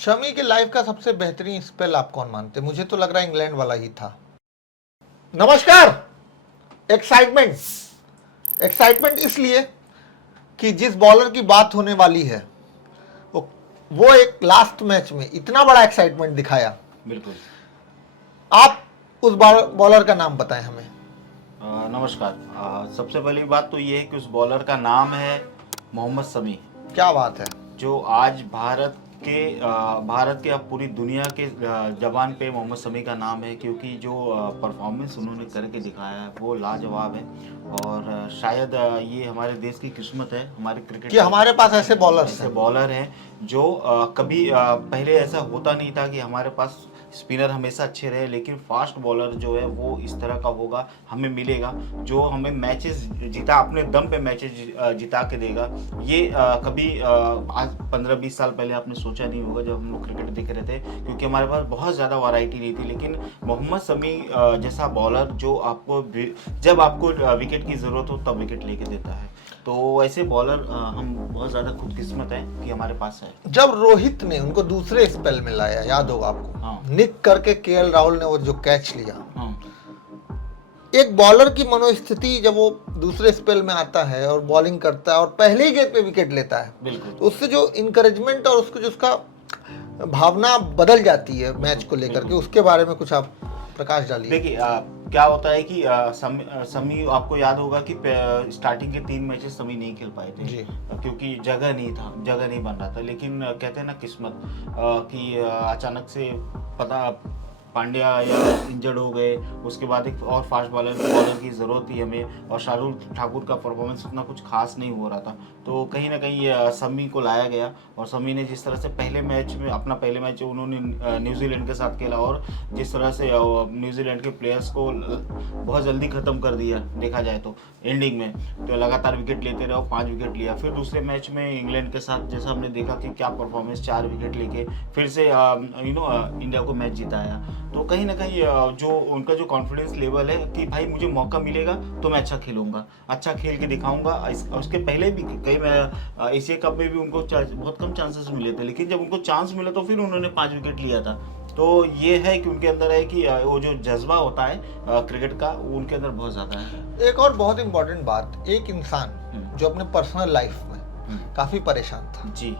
शमी के लाइफ का सबसे बेहतरीन स्पेल आप कौन मानते हैं? मुझे तो लग रहा है इंग्लैंड वाला ही था। नमस्कार। एक्साइटमेंट एक्साइटमेंट इसलिए कि जिस बॉलर की बात होने वाली है वो एक लास्ट मैच में इतना बड़ा एक्साइटमेंट दिखाया। बिल्कुल। आप उस बॉलर का नाम बताएं हमें। नमस्कार। सबसे पहली बात तो ये है कि उस बॉलर का नाम है मोहम्मद शमी। क्या बात है। जो आज भारत के अब पूरी दुनिया के जबान पे मोहम्मद शमी का नाम है, क्योंकि जो परफॉर्मेंस उन्होंने करके दिखाया है वो लाजवाब है। और शायद ये हमारे देश की किस्मत है, हमारे क्रिकेट कि हमारे पास ऐसे बॉलर हैं जो कभी पहले ऐसा होता नहीं था कि हमारे पास स्पिनर हमेशा अच्छे रहे, लेकिन फास्ट बॉलर जो है वो इस तरह का होगा, हमें मिलेगा जो हमें मैचेस जिता, अपने दम पे मैचेस जिता के देगा। ये कभी आज 15-20 साल पहले आपने सोचा नहीं होगा जब हम लोग क्रिकेट देख रहे थे, क्योंकि हमारे पास बहुत ज़्यादा वैरायटी नहीं थी। लेकिन मोहम्मद शमी जैसा बॉलर जो आपको जब आपको विकेट की ज़रूरत हो तब विकेट लेके देता है, तो ऐसे बॉलर हम बहुत ज़्यादा खुदकिस्मत हैं कि हमारे पास है। जब रोहित ने उनको दूसरे स्पेल में लाया, याद होगा आपको, हाँ। निक करके केएल राहुल ने वो जो कैच लिया, हाँ। एक बॉलर की मनोस्थिति जब वो दूसरे स्पेल में आता है और बॉलिंग करता है और पहले ही गेंद पे विकेट लेता है, बिल्कुल, तो उससे जो इनकरेजमेंट और उसको जो उसका भावना बदल जाती है मैच को लेकर के, उसके बारे में कुछ आप प्रकाश डालिए। देखिए क्या होता है कि समी आपको याद होगा कि स्टार्टिंग के 3 मैचेस समी नहीं खेल पाए थे जी। क्योंकि जगह नहीं बन रहा था। लेकिन कहते हैं ना किस्मत कि अचानक से पता पांड्या या इंजर्ड हो गए, उसके बाद एक और फास्ट बॉलर की ज़रूरत थी हमें, और शार्दुल ठाकुर का परफॉर्मेंस उतना कुछ खास नहीं हो रहा था, तो कहीं ना कहीं शमी को लाया गया। और शमी ने जिस तरह से पहले मैच उन्होंने न्यूजीलैंड के साथ खेला, और जिस तरह से न्यूजीलैंड के प्लेयर्स को बहुत जल्दी ख़त्म कर दिया, देखा जाए तो एंडिंग में तो लगातार विकेट लेते रहे, 5 विकेट लिया। फिर दूसरे मैच में इंग्लैंड के साथ जैसा हमने देखा कि क्या परफॉर्मेंस, 4 विकेट लेके फिर से इंडिया को मैच जिताया। तो कहीं ना कहीं जो उनका जो कॉन्फिडेंस लेवल है कि भाई मुझे मौका मिलेगा तो मैं अच्छा खेलूंगा, अच्छा खेल के दिखाऊंगा। उसके पहले भी कई एशिया कप में भी उनको बहुत कम चांसेस मिले थे, लेकिन जब उनको चांस मिला तो फिर उन्होंने 5 विकेट लिया था। तो ये है कि उनके अंदर है कि वो जो जज्बा होता है क्रिकेट का, वो उनके अंदर बहुत ज़्यादा है। एक और बहुत इंपॉर्टेंट बात, एक इंसान जो अपने पर्सनल लाइफ में काफ़ी परेशान था जी,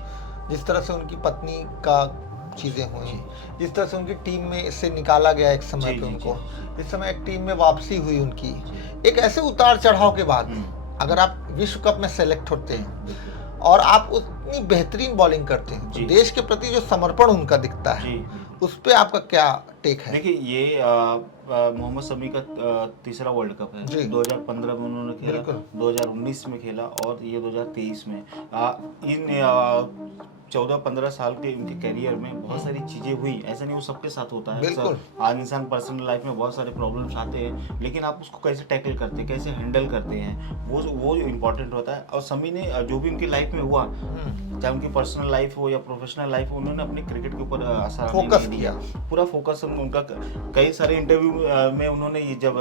जिस तरह से उनकी पत्नी का चीज़ें हुई, जिस तरह से उनकी टीम में इससे निकाला गया एक समय पे उनको, इस समय एक टीम में वापसी हुई उनकी, एक ऐसे उतार चढ़ाव के बाद अगर आप विश्व कप में सेलेक्ट होते हैं और आप उतनी बेहतरीन बॉलिंग करते हैं, तो देश के प्रति जो समर्पण उनका दिखता है, उस पे आपका क्या टेक है? देखिए ये मोहम्मद शमी का तीसरा वर्ल्ड कप है। 2015 में उन्होंने खेला, 2019 में खेला और ये 2023 में। इन 14-15 साल के इनके करियर में बहुत सारी चीज़ें हुई, ऐसा नहीं वो सबके साथ होता है। आज इंसान पर्सनल लाइफ में बहुत सारे प्रॉब्लम्स आते हैं, लेकिन आप उसको कैसे टैकल करते हैं, कैसे हैंडल करते हैं, वो इम्पोर्टेंट होता है। और शमी ने जो भी उनकी लाइफ में हुआ, चाहे उनकी पर्सनल लाइफ हो या प्रोफेशनल लाइफ हो, उन्होंने अपने क्रिकेट के ऊपर फोकस किया, पूरा फोकस उनका। कई सारे इंटरव्यू में उन्होंने ये जब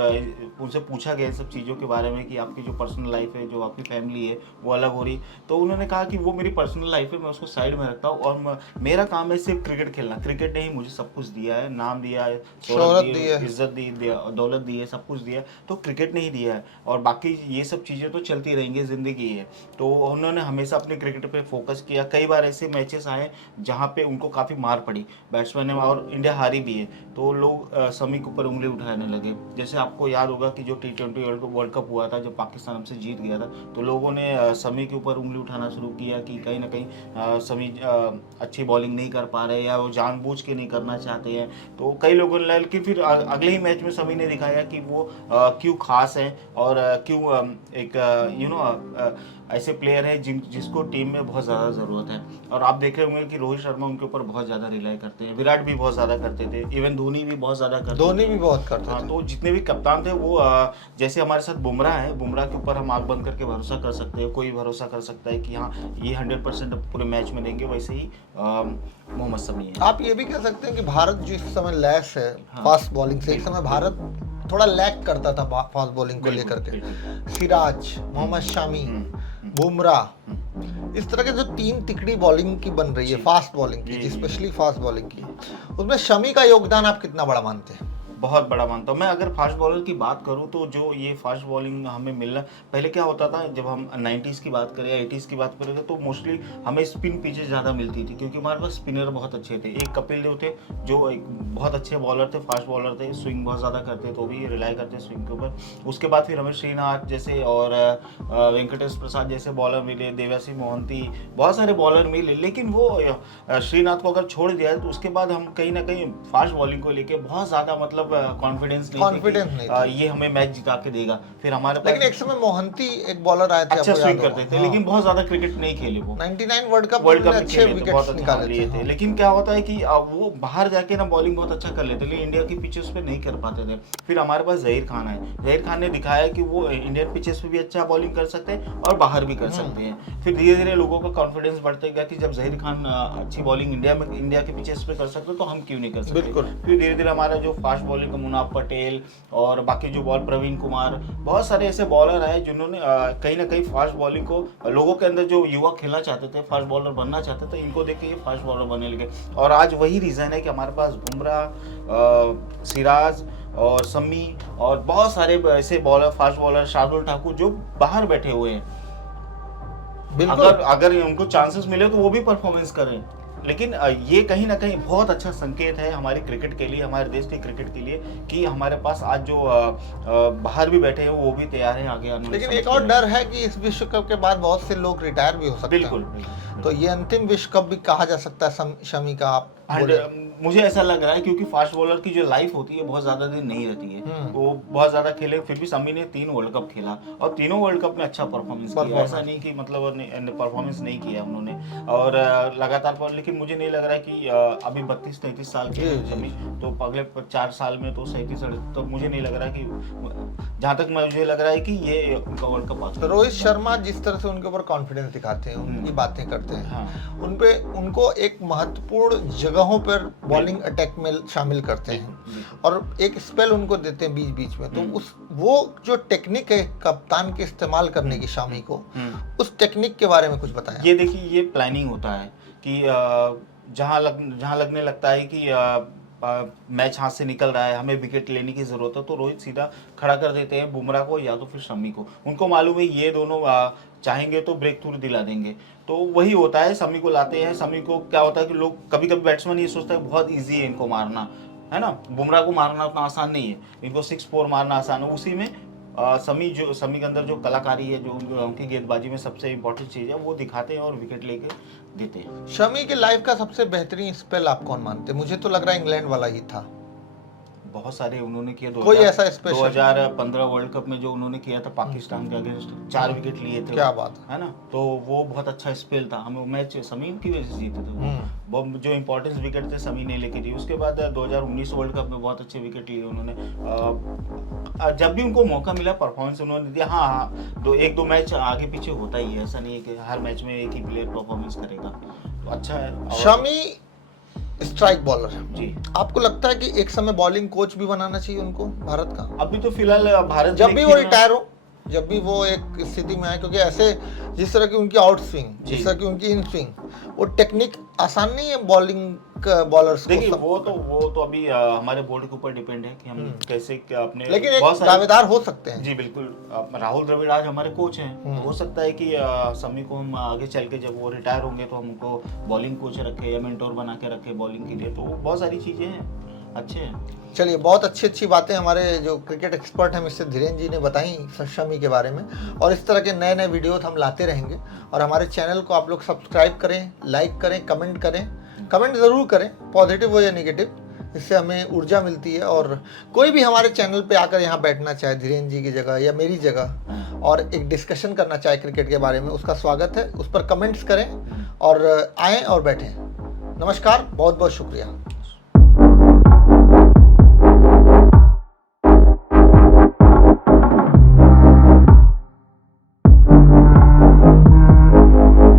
उनसे पूछा गया सब चीज़ों के बारे में कि आपकी जो पर्सनल लाइफ है, जो आपकी फैमिली है वो अलग हो रही, तो उन्होंने कहा कि वो मेरी पर्सनल लाइफ है, मैं उसको साइड में रखता हूँ और मेरा काम है सिर्फ क्रिकेट खेलना। क्रिकेट ने ही मुझे सब कुछ दिया है, नाम दिया है, शोहरत दी है, इज्जत दी, दौलत दी है, सब कुछ दिया है, तो क्रिकेट ने ही दिया है, और बाकी ये सब चीज़ें तो चलती रहेंगी, ज़िंदगी है। तो उन्होंने हमेशा अपने क्रिकेट पे फोकस किया। कई बार ऐसे मैचेस आए जहाँ पे उनको काफ़ी मार पड़ी बैट्समैन ने, और इंडिया हारी भी है, तो लोग शमी के ऊपर उंगली उठाने लगे। जैसे आपको याद होगा कि जो T20 वर्ल्ड कप हुआ था, जब पाकिस्तान हमसे जीत गया था, तो लोगों ने शमी के ऊपर उंगली उठाना शुरू किया कि कहीं ना कहीं शमी अच्छी बॉलिंग नहीं कर पा रहे, या वो जानबूझ के नहीं करना चाहते हैं। तो कई लोगों ने, लेकिन फिर अगले ही मैच में शमी ने दिखाया कि वो क्यों खास है, और क्यों एक ऐसे प्लेयर है जिसको टीम में बहुत ज़्यादा ज़रूरत है। और आप देख रहे होंगे कि रोहित शर्मा उनके ऊपर बहुत ज़्यादा रिलाई करते हैं, विराट भी बहुत ज़्यादा करते थे, इवन धोनी भी बहुत ज़्यादा करते थे। हाँ, तो जितने भी कप्तान थे वो जैसे हमारे साथ बुमराह है, बुमराह के ऊपर हम आँख बंद करके भरोसा कर सकते हैं, कोई भरोसा कर सकता है कि हाँ ये 100% पूरे मैच में देंगे, वैसे ही मोहम्मद शमी है। आप ये भी कह सकते हैं कि भारत जो इस समय लैस है फास्ट बॉलिंग से, एक समय भारत थोड़ा लैक करता था फास्ट बॉलिंग को लेकर के। सिराज, मोहम्मद शमी, बुमराह, इस तरह के जो 3 तिकड़ी बॉलिंग की बन रही है, जी। फास्ट बॉलिंग जी, की, जी। स्पेशली फास्ट बॉलिंग की, उसमें शमी का योगदान आप कितना बड़ा मानते हैं? बहुत बड़ा मानता हूँ मैं। अगर फास्ट बॉलर की बात करूँ तो जो ये फास्ट बॉलिंग हमें मिलना, पहले क्या होता था जब हम 90s की बात करें या 80s की बात करें तो मोस्टली हमें स्पिन पिचेस ज़्यादा मिलती थी, क्योंकि हमारे पास स्पिनर बहुत अच्छे थे। एक कपिल देव थे जो एक बहुत अच्छे बॉलर थे, फास्ट बॉलर थे, स्विंग बहुत ज़्यादा करते, तो भी रिलाई करते स्विंग के ऊपर। उसके बाद फिर हमें श्रीनाथ जैसे और वेंकटेश प्रसाद जैसे बॉलर मिले, देवासी मोहंती, बहुत सारे बॉलर मिले। लेकिन वो श्रीनाथ को अगर छोड़ दिया तो उसके बाद हम कहीं ना कहीं फास्ट बॉलिंग को लेके बहुत ज़्यादा मतलब कॉन्फिडेंस नहीं था। ये हमें मैच जिता के देगा। फिर हमारे लेकिन एक समय मोहंती एक बॉलर आए थे, अच्छा आपको स्विंग याद करते होगा। थे, लेकिन बहुत ज्यादा क्रिकेट नहीं खेले वो। 99 वर्ल्ड कप वर्ल्ड कप में में अच्छे खेले थे, बहुत विकेट्स अच्छे निकाले लिए थे। थे। हाँ। लेकिन क्या होता है कि वो बाहर जाके ना बॉलिंग बहुत अच्छा कर लेते, लेकिन इंडिया की पिचेस पे नहीं कर पाते थे। फिर हमारे पास जहीर खान आए। जहीर खान ने दिखाया कि वो इंडियन पिचेस पे भी अच्छा बॉलिंग कर सकते हैं और बाहर भी कर सकते हैं। फिर धीरे धीरे लोगों का कॉन्फिडेंस बढ़ते गया कि जब जहीर खान अच्छी बॉलिंग इंडिया के पिचेस पे कर सकते तो हम क्यों नहीं कर सकते। बिल्कुल। फिर धीरे धीरे हमारा जो फास्ट बॉलिंग का मुनाफ पटेल और बाकी जो बॉल प्रवीण कुमार, बहुत सारे ऐसे बॉलर आए जिन्होंने कहीं ना कहीं फास्ट बॉलिंग को लोगों के अंदर, जो युवा खेलना चाहते थे, फास्ट बॉलर बनना चाहते थे, इनको देख के ये फास्ट बॉलर बनने लगे। और आज वही रीज़न है कि हमारे पास बुमराह, सिराज और शमी और बहुत सारे ऐसे bowler, fast bowler, Shardul Thakur जो बाहर बैठे हुए हैं। बिल्कुल। अगर उनको चांसेस मिले तो वो भी परफॉर्मेंस करें। लेकिन ये कहीं ना कहीं बहुत अच्छा संकेत है हमारी क्रिकेट के लिए, हमारे देश के क्रिकेट के लिए, कि हमारे पास आज जो बाहर भी बैठे हैं वो भी तैयार हैं आगे आने। लेकिन एक और डर है कि इस विश्व कप के बाद बहुत से लोग रिटायर भी हो सकते हैं। बिल्कुल। तो ये अंतिम विश्व कप भी कहा जा सकता है शमी का, आप बोले। मुझे ऐसा लग रहा है क्योंकि फास्ट बॉलर की जो लाइफ होती है बहुत ज्यादा दिन नहीं रहती है। वो बहुत ज्यादा खेले, फिर भी शमी ने 3 वर्ल्ड कप खेला और तीनों वर्ल्ड कप में अच्छा परफॉर्मेंस किया। ऐसा नहीं कि मतलब परफॉर्मेंस नहीं किया उन्होंने, और लगातार पर। लेकिन मुझे नहीं लग रहा है कि अभी 32-33 साल के शमी, तो अगले 4 साल में तो 37, तो मुझे नहीं लग रहा है कि, जहाँ तक मुझे लग रहा है कि ये उनका वर्ल्ड कप। रोहित शर्मा जिस तरह से उनके ऊपर कॉन्फिडेंस दिखाते हैं, उनकी बातें करते हैं, हाँ। उनपे उनको एक महत्वपूर्ण जगहों पर बॉलिंग अटैक में शामिल करते हैं और एक स्पेल उनको देते हैं बीच बीच में। तो वो जो टेक्निक है कप्तान के इस्तेमाल करने की शामी को, उस टेक्निक के बारे में कुछ बताएं। ये देखिए, ये प्लानिंग होता है कि जहाँ लगने लगता है कि मैच हाथ से निकल रहा है, हमें विकेट लेने की जरूरत है, तो रोहित सीधा खड़ा कर देते हैं बुमराह को या तो फिर शमी को। उनको मालूम है ये दोनों चाहेंगे तो ब्रेक थ्रू दिला देंगे, तो वही होता है। शमी को लाते हैं। शमी को क्या होता है कि लोग कभी कभी बैट्समैन ये सोचता है बहुत ईजी है इनको मारना, है ना, बुमराह को मारना उतना आसान नहीं है, इनको 6-4 मारना आसान है। उसी में शमी के अंदर जो कलाकारी है, जो उनकी गेंदबाजी में सबसे इम्पोर्टेंट चीज़ है, वो दिखाते हैं और विकेट लेके देते हैं। शमी के लाइफ का सबसे बेहतरीन स्पेल आप कौन मानते हैं? मुझे तो लग रहा है इंग्लैंड वाला ही था। बहुत सारे उन्होंने किया। कोई ऐसा स्पेशल? 2015 वर्ल्ड कप में जो उन्होंने किया था पाकिस्तान के अगेंस्ट, 4 विकेट लिए थे। क्या बात है ना, तो वो बहुत अच्छा स्पेल था। हम मैच शमी की वजह से जीते थे। वो जो इंपॉर्टेंस विकेट थे शमी ने लेके दी। उसके बाद 2019 वर्ल्ड कप में बहुत अच्छे विकेट लिए उन्होंने। जब भी उनको मौका मिला परफॉर्मेंस उन्होंने दिया। हाँ, 1-2 मैच आगे पीछे होता ही है, ऐसा नहीं है कि हर मैच में एक ही प्लेयर परफॉर्मेंस करेगा, तो अच्छा है। शमी स्ट्राइक बॉलर है जी। आपको लगता है कि एक समय बॉलिंग कोच भी बनाना चाहिए उनको भारत का? अभी तो फिलहाल भारत जब भी वो रिटायर हो, जब भी वो एक स्थिति में आए, क्योंकि ऐसे जिस तरह की उनकी आउट स्विंग, जिस तरह की उनकी इन स्विंग, वो टेक्निक आसान नहीं है बॉलिंग बॉलर्स को। देखिए वो तो अभी हमारे बोर्ड के ऊपर डिपेंड है कि हम कैसे अपने, लेकिन एक दावेदार हो सकते हैं। जी बिल्कुल। राहुल द्रविड़ आज हमारे कोच हैं, तो हो सकता है कि शमी को हम आगे चल के जब वो रिटायर होंगे तो हम उनको बॉलिंग कोच रखे या मेंटोर बना के रखे बॉलिंग के लिए, तो बहुत सारी चीजें हैं, अच्छे हैं। चलिए, बहुत अच्छी बातें हमारे जो क्रिकेट एक्सपर्ट हैं मिस्टर धीरेन्द्र जी ने बताई शमी के बारे में, और इस तरह के नए नए वीडियो हम लाते रहेंगे। और हमारे चैनल को आप लोग सब्सक्राइब करें, लाइक करें, कमेंट करें। कमेंट ज़रूर करें, पॉजिटिव हो या नेगेटिव, इससे हमें ऊर्जा मिलती है। और कोई भी हमारे चैनल पे आकर यहाँ बैठना चाहे धीरेन्द्र जी की जगह या मेरी जगह और एक डिस्कशन करना चाहे क्रिकेट के बारे में, उसका स्वागत है। उस पर कमेंट्स करें और आएँ और बैठें। नमस्कार, बहुत बहुत शुक्रिया।